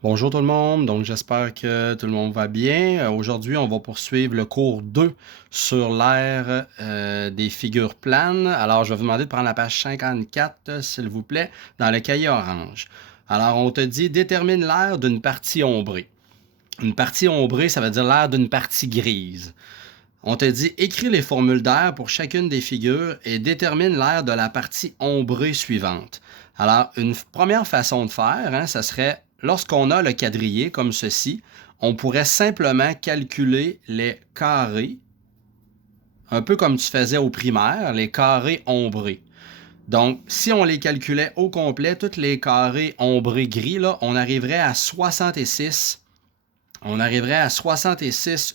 Bonjour tout le monde, donc j'espère que tout le monde va bien. Aujourd'hui, on va poursuivre le cours 2 sur l'ère des figures planes. Alors, je vais vous demander de prendre la page 54, s'il vous plaît, dans le cahier orange. Alors, on te dit détermine l'aire d'une partie ombrée. Une partie ombrée, ça veut dire l'aire d'une partie grise. On te dit écris les formules d'air pour chacune des figures et détermine l'aire de la partie ombrée suivante. Alors, une première façon de faire, ça serait lorsqu'on a le quadrillé comme ceci, on pourrait simplement calculer les carrés, un peu comme tu faisais au primaire, les carrés ombrés. Donc, si on les calculait au complet, tous les carrés ombrés gris, là, on arriverait à 66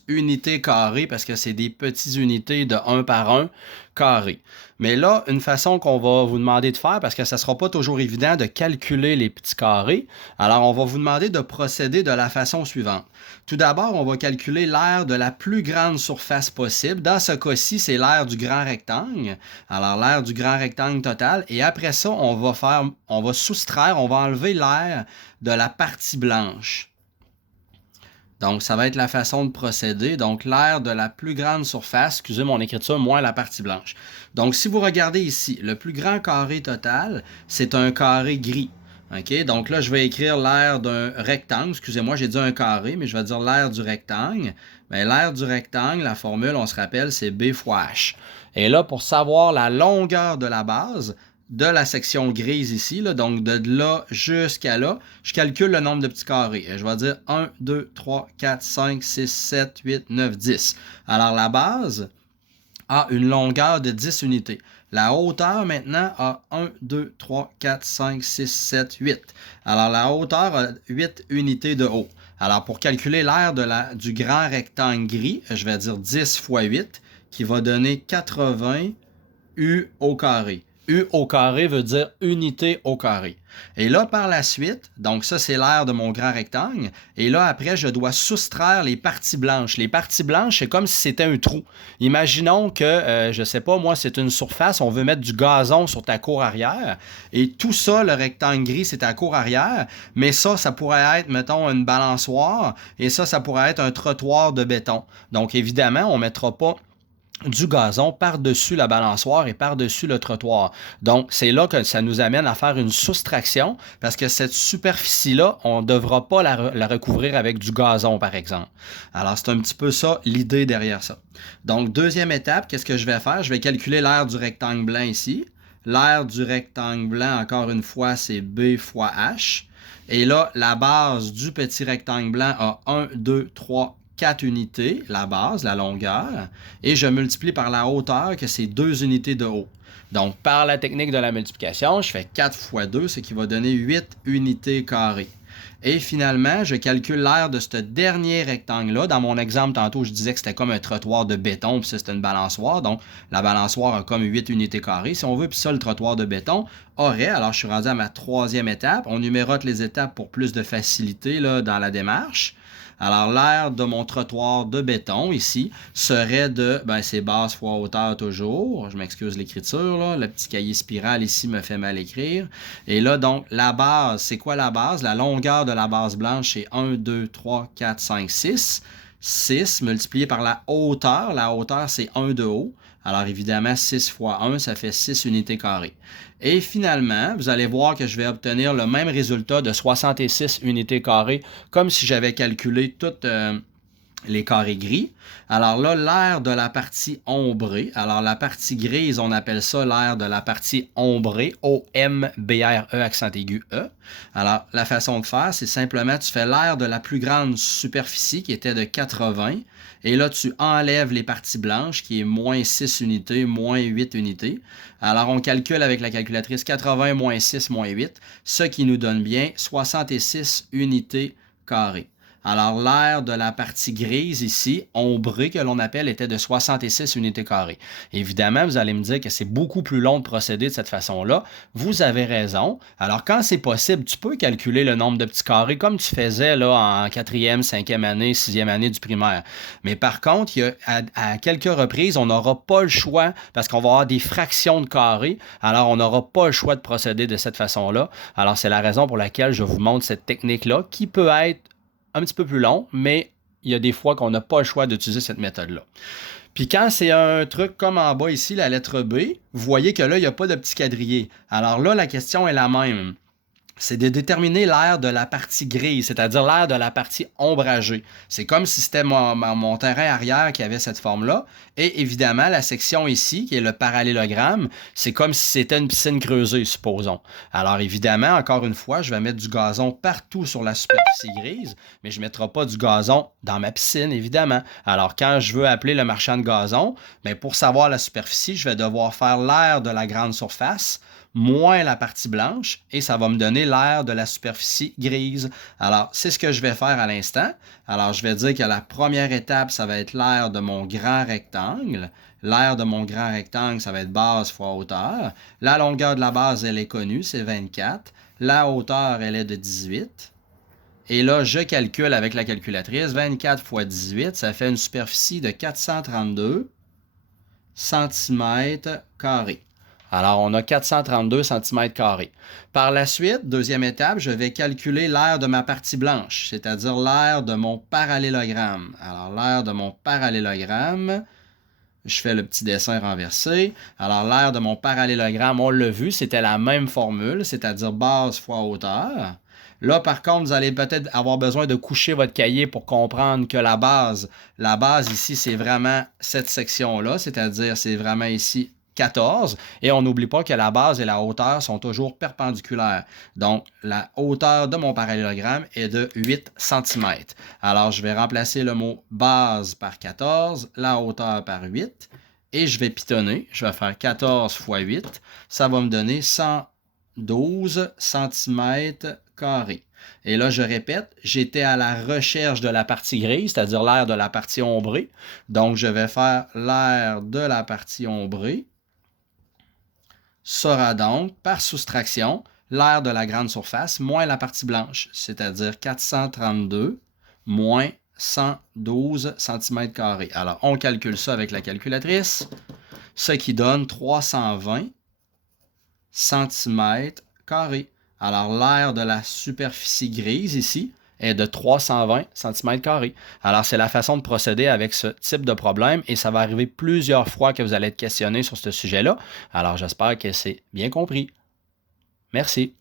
unités carrées parce que c'est des petites unités de 1 par 1 carré. Mais là, une façon qu'on va vous demander de faire, parce que ça ne sera pas toujours évident de calculer les petits carrés, alors on va vous demander de procéder de la façon suivante. Tout d'abord, on va calculer l'aire de la plus grande surface possible. Dans ce cas-ci, c'est l'aire du grand rectangle. Alors, l'aire du grand rectangle total. Et après ça, on va soustraire, on va enlever l'aire de la partie blanche. Donc, ça va être la façon de procéder. Donc, l'aire de la plus grande surface, excusez mon écriture, moins la partie blanche. Donc, si vous regardez ici, le plus grand carré total, c'est un carré gris. OK? Donc là, je vais écrire l'aire d'un rectangle. Excusez-moi, j'ai dit un carré, mais je vais dire l'aire du rectangle. Bien, l'aire du rectangle, la formule, on se rappelle, c'est B fois H. Et là, pour savoir la longueur de la base, de la section grise ici, là, donc de là jusqu'à là, je calcule le nombre de petits carrés. Je vais dire 1, 2, 3, 4, 5, 6, 7, 8, 9, 10. Alors la base a une longueur de 10 unités. La hauteur maintenant a 1, 2, 3, 4, 5, 6, 7, 8. Alors la hauteur a 8 unités de haut. Alors pour calculer l'aire du grand rectangle gris, je vais dire 10 fois 8, qui va donner 80 U au carré. U au carré veut dire unité au carré. Et là, par la suite, donc ça, c'est l'aire de mon grand rectangle. Et là, après, je dois soustraire les parties blanches. Les parties blanches, c'est comme si c'était un trou. Imaginons que, je sais pas, moi, c'est une surface, on veut mettre du gazon sur ta cour arrière. Et tout ça, le rectangle gris, c'est ta cour arrière. Mais ça pourrait être, mettons, une balançoire. Et ça pourrait être un trottoir de béton. Donc, évidemment, on ne mettra pas du gazon par-dessus la balançoire et par-dessus le trottoir. Donc, c'est là que ça nous amène à faire une soustraction parce que cette superficie-là, on ne devra pas la recouvrir avec du gazon, par exemple. Alors, c'est un petit peu ça, l'idée derrière ça. Donc, deuxième étape, qu'est-ce que je vais faire? Je vais calculer l'aire du rectangle blanc ici. L'aire du rectangle blanc, encore une fois, c'est B fois H. Et là, la base du petit rectangle blanc a 1, 2, 3, 4 unités, la base, la longueur, et je multiplie par la hauteur, que c'est 2 unités de haut. Donc, par la technique de la multiplication, je fais 4 fois 2, ce qui va donner 8 unités carrées. Et finalement, je calcule l'aire de ce dernier rectangle-là. Dans mon exemple, tantôt, je disais que c'était comme un trottoir de béton, puis ça, c'était une balançoire. Donc, la balançoire a comme 8 unités carrées, si on veut. Puis ça, le trottoir de béton aurait, alors je suis rendu à ma troisième étape. On numérote les étapes pour plus de facilité là, dans la démarche. Alors, l'aire de mon trottoir de béton, ici, serait de, c'est base fois hauteur toujours. Je m'excuse l'écriture, là. Le petit cahier spirale ici me fait mal écrire. Et là, donc, la base, c'est quoi la base? La longueur de la base blanche, c'est 1, 2, 3, 4, 5, 6. 6 multiplié par la hauteur. La hauteur, c'est 1 de haut. Alors évidemment, 6 fois 1, ça fait 6 unités carrées. Et finalement, vous allez voir que je vais obtenir le même résultat de 66 unités carrées, comme si j'avais calculé toutes les carrés gris. Alors là, l'aire de la partie ombrée. Alors la partie grise, on appelle ça l'aire de la partie ombrée. O-M-B-R-E, accent aigu E. Alors la façon de faire, c'est simplement, tu fais l'aire de la plus grande superficie, qui était de 80. Et là, tu enlèves les parties blanches, qui est moins 6 unités, moins 8 unités. Alors, on calcule avec la calculatrice 80 moins 6 moins 8, ce qui nous donne bien 66 unités carrées. Alors, l'aire de la partie grise ici, ombrée que l'on appelle, était de 66 unités carrées. Évidemment, vous allez me dire que c'est beaucoup plus long de procéder de cette façon-là. Vous avez raison. Alors, quand c'est possible, tu peux calculer le nombre de petits carrés comme tu faisais là, en 4e, 5e année, 6e année du primaire. Mais par contre, à quelques reprises, on n'aura pas le choix parce qu'on va avoir des fractions de carrés. Alors, on n'aura pas le choix de procéder de cette façon-là. Alors, c'est la raison pour laquelle je vous montre cette technique-là qui peut être un petit peu plus long, mais il y a des fois qu'on n'a pas le choix d'utiliser cette méthode-là. Puis quand c'est un truc comme en bas ici, la lettre B, vous voyez que là, il n'y a pas de petit quadrillé. Alors là, la question est la même. C'est de déterminer l'aire de la partie grise, c'est-à-dire l'aire de la partie ombragée. C'est comme si c'était mon terrain arrière qui avait cette forme-là. Et évidemment, la section ici, qui est le parallélogramme, c'est comme si c'était une piscine creusée, supposons. Alors évidemment, encore une fois, je vais mettre du gazon partout sur la superficie grise, mais je ne mettrai pas du gazon dans ma piscine, évidemment. Alors quand je veux appeler le marchand de gazon, bien, pour savoir la superficie, je vais devoir faire l'aire de la grande surface, moins la partie blanche, et ça va me donner l'aire de la superficie grise. Alors, c'est ce que je vais faire à l'instant. Alors, je vais dire que la première étape, ça va être l'aire de mon grand rectangle. L'aire de mon grand rectangle, ça va être base fois hauteur. La longueur de la base, elle est connue, c'est 24. La hauteur, elle est de 18. Et là, je calcule avec la calculatrice. 24 fois 18, ça fait une superficie de 432 cm². Alors, on a 432 cm². Par la suite, deuxième étape, je vais calculer l'aire de ma partie blanche, c'est-à-dire l'aire de mon parallélogramme. Alors, l'aire de mon parallélogramme, je fais le petit dessin renversé. Alors, l'aire de mon parallélogramme, on l'a vu, c'était la même formule, c'est-à-dire base fois hauteur. Là, par contre, vous allez peut-être avoir besoin de coucher votre cahier pour comprendre que la base ici, c'est vraiment cette section-là, c'est-à-dire c'est vraiment ici 14, et on n'oublie pas que la base et la hauteur sont toujours perpendiculaires. Donc, la hauteur de mon parallélogramme est de 8 cm. Alors, je vais remplacer le mot base par 14, la hauteur par 8, et je vais pitonner. Je vais faire 14 fois 8. Ça va me donner 112 cm². Et là, je répète, j'étais à la recherche de la partie grise, c'est-à-dire l'aire de la partie ombrée. Donc, je vais faire l'aire de la partie ombrée sera donc, par soustraction, l'aire de la grande surface moins la partie blanche, c'est-à-dire 432 moins 112 cm². Alors, on calcule ça avec la calculatrice, ce qui donne 320 cm². Alors, l'aire de la superficie grise ici est de 320 cm². Alors, c'est la façon de procéder avec ce type de problème et ça va arriver plusieurs fois que vous allez être questionné sur ce sujet-là. Alors, j'espère que c'est bien compris. Merci.